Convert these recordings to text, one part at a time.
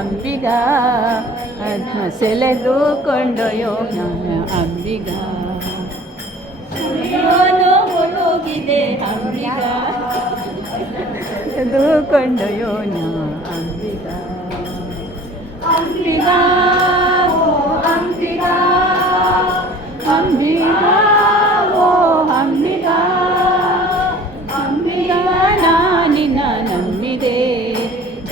ಅಂಬಿಗ ಆತ್ಮ ಸೆಳೆದು ಕೊಂಡೊಯ್ಯೋಣ ಅಂಬಿಗ ಸುಳಿಯೋನು ಮುಳುಗಿದೆ ಅಂಬಿಗ ಸೆಳೆದು ಕೊಂಡೊಯ್ಯೋಣ ಅಂಬಿಗ ಅಂಬಿಗ ಓ ಅಂಬಿಗ ಅಂಬಿಗ ಓ ಅಂಬಿಗ ಅಂಬಿಗ ನಾನಿನ ನಂಬಿದೆ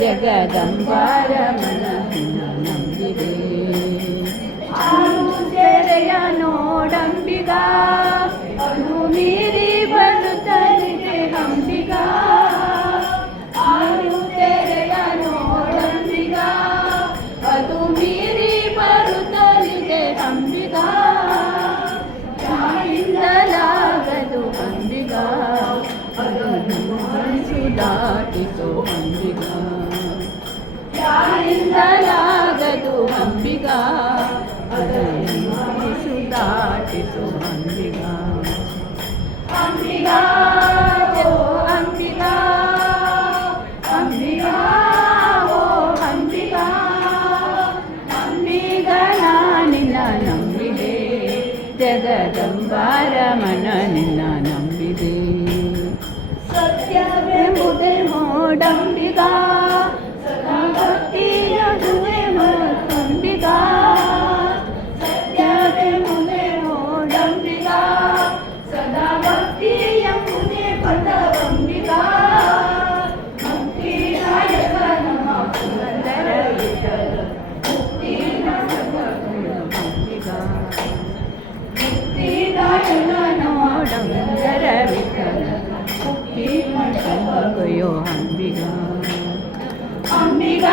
ಜಗದಂಬಾರ ಮನಸ್ಸಿನ ನಂಬಿದೆ ತೆರೆಯ ನೋಡಂಬಿಗ ಅದು ಮೀರಿ ಬರುತ್ತಲಿದೆ ಅಂಬಿಗ ತೆರೆಯ ನೋಡಂಬಿಗ ಅದು ಮೀರಿ ಬರುತ್ತಲಿದೆ ಅಂಬಿಗ ದಾಟಿಂದಲಾಗದು ಅಂಬಿಗ ಅದು ದಾಟಿತು ಅಂಬಿಗ ಯಾರಿಂದಲಾಗದು ಅಂಬಿಗ ಅದನ್ನು ದಾಟಿತು ಅಂಬಿಗ ಅಂಬಿಗ ಓ ಅಂಬಿಗ ಅಂಬಿಗ ಓ ಅಂಬಿಗ ಅಂಬಿಗ ನಾನಿನ್ನ ನಂಬಿದೆ ಜಗದಂಬಾರ ಮನ ನಿನ್ನ ನಂಬಿದೆ ಸತ್ಯವೆಂಬುದೇ ಮೋಡಂಬಿಗ ಭಕ್ತಿಯದುವೆ ಅಂಬಿಗ ಸತ್ಯವೆಂಬುದೇ ಮೋಡಂಬಿಗ ಸದಾ ಭಕ್ತಿ ಎಂಬುದೇ ಪದವಂಬಿಗ ಮುಕ್ತಿದಾಯಕ ನಮ್ಮ ಪುರಂದರ ವಿಠಲ ಮುಕ್ತಿದಾಯಕ ನೋಡಂದರ ವಿಠಲ ಮುಕ್ತಿ ಕೊಯ್ಯೋ ಅಂಬಿಗ ಅಂಬಿಗ